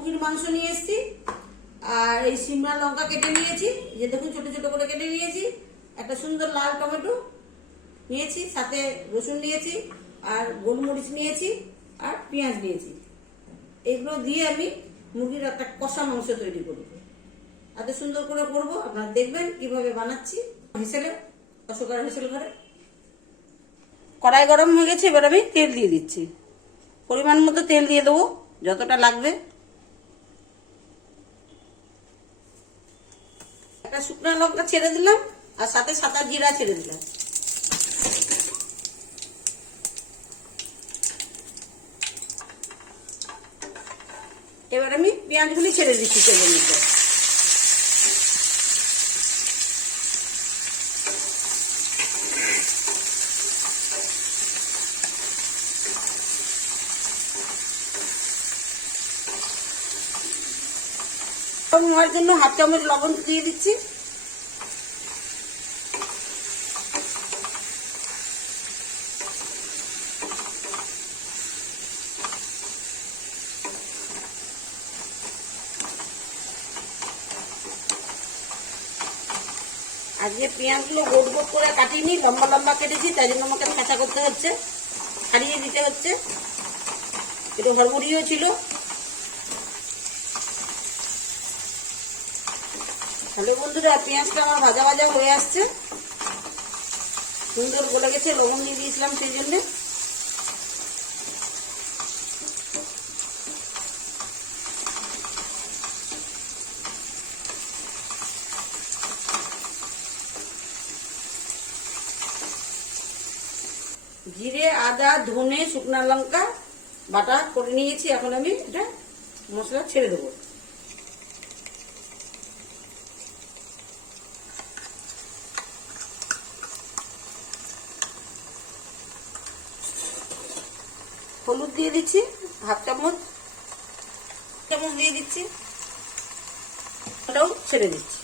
মুরগির মাংস নিয়ে এসেছি, আর এই সিমলা লঙ্কা কেটে নিয়েছি, যে দেখুন ছোট ছোট করে কেটে নিয়েছি, একটা সুন্দর লাল টমেটো নিয়েছি, সাথে রসুন নিয়েছি, আর গোলমরিচ নিয়েছি, আর পেঁয়াজ নিয়েছি। এগুলো দিয়ে আমি মুরগির একটা কষা মাংস তৈরি করব এত সুন্দর করে করব, আপনারা দেখবেন কীভাবে বানাচ্ছি। হেসেলে, অশোকার হেসেল ঘরে। কড়াই গরম হয়ে গেছে, এবার আমি তেল দিয়ে দিচ্ছি। পরিমাণ মতো তেল দিয়ে দেবো, যতটা লাগবে। একটা শুকনো লঙ্কা ছেড়ে দিলাম, আর সাথে সাদা জিরা ছেড়ে দিলাম। এবার আমি পেঁয়াজগুলি ছেড়ে দিচ্ছি তেলের মধ্যে। লবণ হওয়ার জন্য হাফ চামচ লবণ দিয়ে দিচ্ছি। আজকে পেঁয়াজগুলো গোট গোট করে কাটিনি লম্বা লম্বা কেটেছি, তাই জন্য আমাকে খাঁচা করতে হচ্ছে ছাড়িয়ে দিতে হচ্ছে। একটু হড়বড়িও ছিল। হ্যালো বন্ধুরা, পেঁয়াজটা আমার ভাজা ভাজা হয়ে আসছে। সুন্দর গলে গেছে, লবণ দিয়ে দিয়েছিলাম সেই জন্য। জিরে, আদা, ধনে, শুকনা লঙ্কা বাটা করে নিয়েছি। এখন আমি এটা মশলা ছেড়ে দেবো। হলুদ দিয়ে দিচ্ছি হাফ চামচ চামচ দিয়ে দিচ্ছি ওটাও ছেড়ে দিচ্ছি।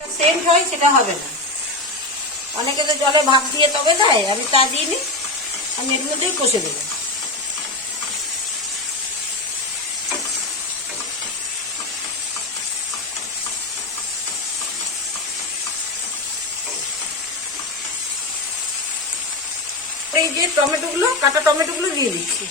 সেন্ট হয়, সেটা হবে না। অনেকে তো জলে ভাত দিয়ে তবে দেয়, আমি তা দিইনি। আমি এর মধ্যেই কষে দেবো এই যে টমেটোগুলো, কাটা টমেটোগুলো দিয়ে দিচ্ছি।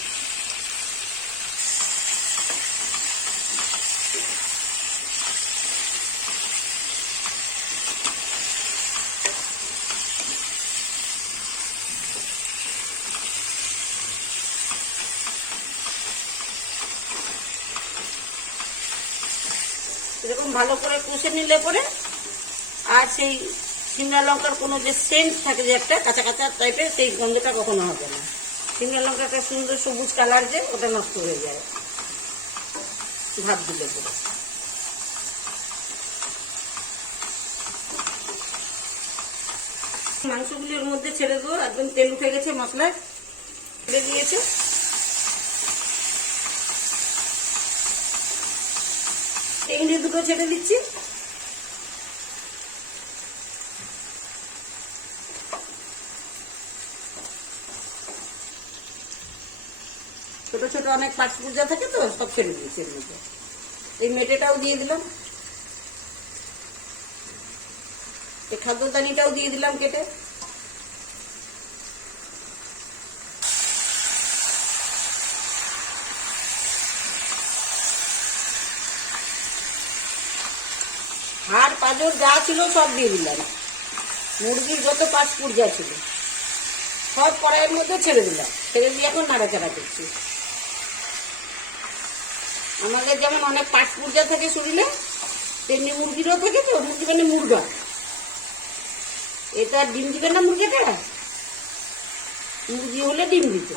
ভালো করে কষে নিলে পরে আর সেই সিমলা লঙ্কার কোনো যে সেন্ট থাকে যে একটা কাঁচা কাঁচা টাইপের সেই গন্ধটা কখনো হবে না। সিমলা লঙ্কার একটা সুন্দর সবুজ কালার যে, ওটা নষ্ট হয়ে যায়। ভাত দিলে পরে। মাংসগুলি ওর মধ্যে ছেড়ে দেবো, একদম তেল উঠে গেছে মশলা ছেড়ে দিয়েছে। চিংড়ি দুটো ছেড়ে দিচ্ছি। ছোট ছোট অনেক পাঁচপুরজা থাকে তো, সব ছেড়ে দিয়েছি এর মধ্যে। এই মেটেটাও দিয়ে দিলাম। এই খাদ্যদানিটাও দিয়ে দিলাম কেটে। হাড় যা ছিল সব দিয়ে দিলাম। মুরগির যত পাঁচ যা ছিল, সব কড়াইয়ের মধ্যে ছেড়ে দিলাম। ছেড়ে দিয়ে এখন নাড়াচাড়া করছি। আমাদের যেমন অনেক পাঁচ পূর্জা থাকে শরীরে, তেমনি মুরগিরও থাকে তো, মুরগি মানে মুরগা। এটা ডিম দিবে না মুরগিটা? মুরগি হলে ডিম দিত।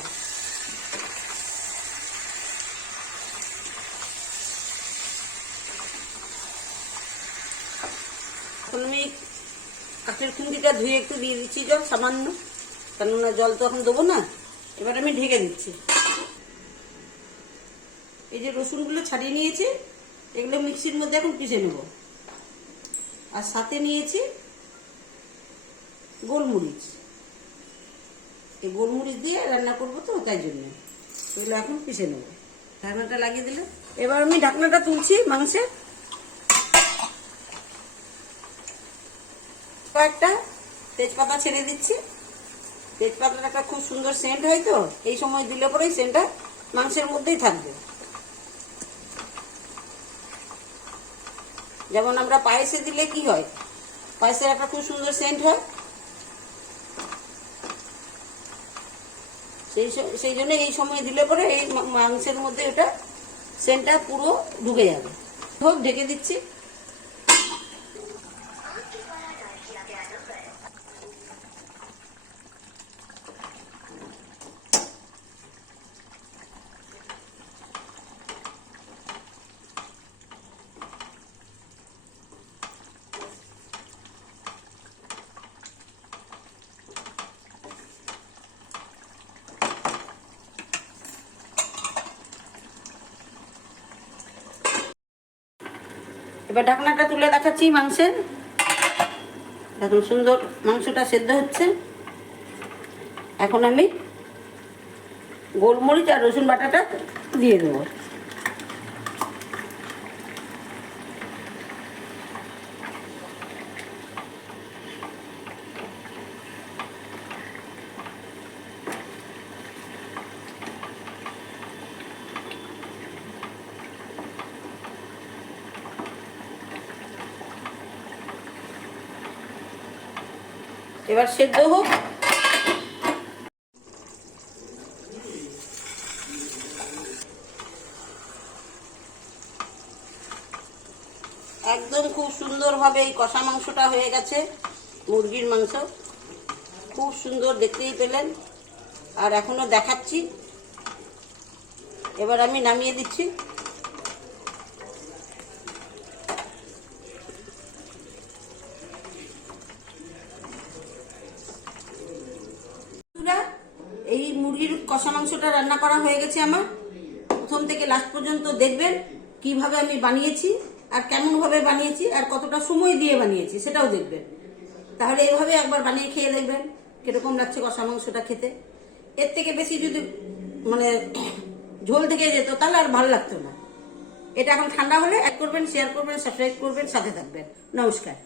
এখন আমি কাঠের খুন্তিটা ধুয়ে একটু দিয়ে দিচ্ছি জল সামান্য কেননা জল তো এখন দেবো না এবার আমি ঢেকে দিচ্ছি এই যে রসুনগুলো ছাড়িয়ে নিয়েছি এগুলো মিক্সির মধ্যে এখন পিষে নেব আর সাথে নিয়েছি গোলমরিচ এই গোলমরিচ দিয়ে রান্না করব তো তাই জন্য এগুলো এখন পিষে নেব ঢাকনাটা লাগিয়ে দিলে এবার আমি ঢাকনাটা তুলছি মাংসের কয়েকটা তেজপাতা ছেড়ে দিচ্ছি। তেজপাতাটা একটা খুব সুন্দর সেন্ট হয় তো, এই সময় দিলে পরেই সেন্টটা মাংসের মধ্যেই থাকবে। যেমন আমরা পায়েসে দিলে কি হয়, পায়েসের একটা খুব সুন্দর সেন্ট হয়। সেই সেই জন্য এই সময় দিলে পরে এই মাংসের মধ্যে ওটা সেন্টটা পুরো ঢুকে যাবে। হোক, ঢেকে দিচ্ছি। এবার ঢাকনাটা তুলে দেখাচ্ছি মাংসের দেখুন সুন্দর মাংসটা সেদ্ধ হচ্ছে। এখন আমি গোলমরিচ আর রসুন বাটাটা দিয়ে দেবো। এবার সেদ্ধ হোক। একদম খুব সুন্দরভাবে এই কষা মাংসটা হয়ে গেছে, মুরগির মাংস। খুব সুন্দর দেখতেই পেলেন। আর এখনও দেখাচ্ছি। এবার আমি নামিয়ে দিচ্ছি বন্ধুরা, এই মুরগির কষা মাংসটা রান্না করা হয়ে গেছে আমার। প্রথম থেকে লাস্ট পর্যন্ত দেখবেন কীভাবে আমি বানিয়েছি, আর কেমন ভাবে বানিয়েছি, আর কতটা সময় দিয়ে বানিয়েছি, সেটাও দেখবেন। তাহলে এইভাবে একবার বানিয়ে খেয়ে দেখবেন কীরকম লাগছে কষা মাংসটা খেতে। এর থেকে বেশি যদি মানে ঝোল থেকে যেত, তাহলে আর ভালো লাগতো না। এটা এখন ঠান্ডা হলে এক করবেন শেয়ার করবেন সাবস্ক্রাইব করবেন, সাথে থাকবেন। নমস্কার।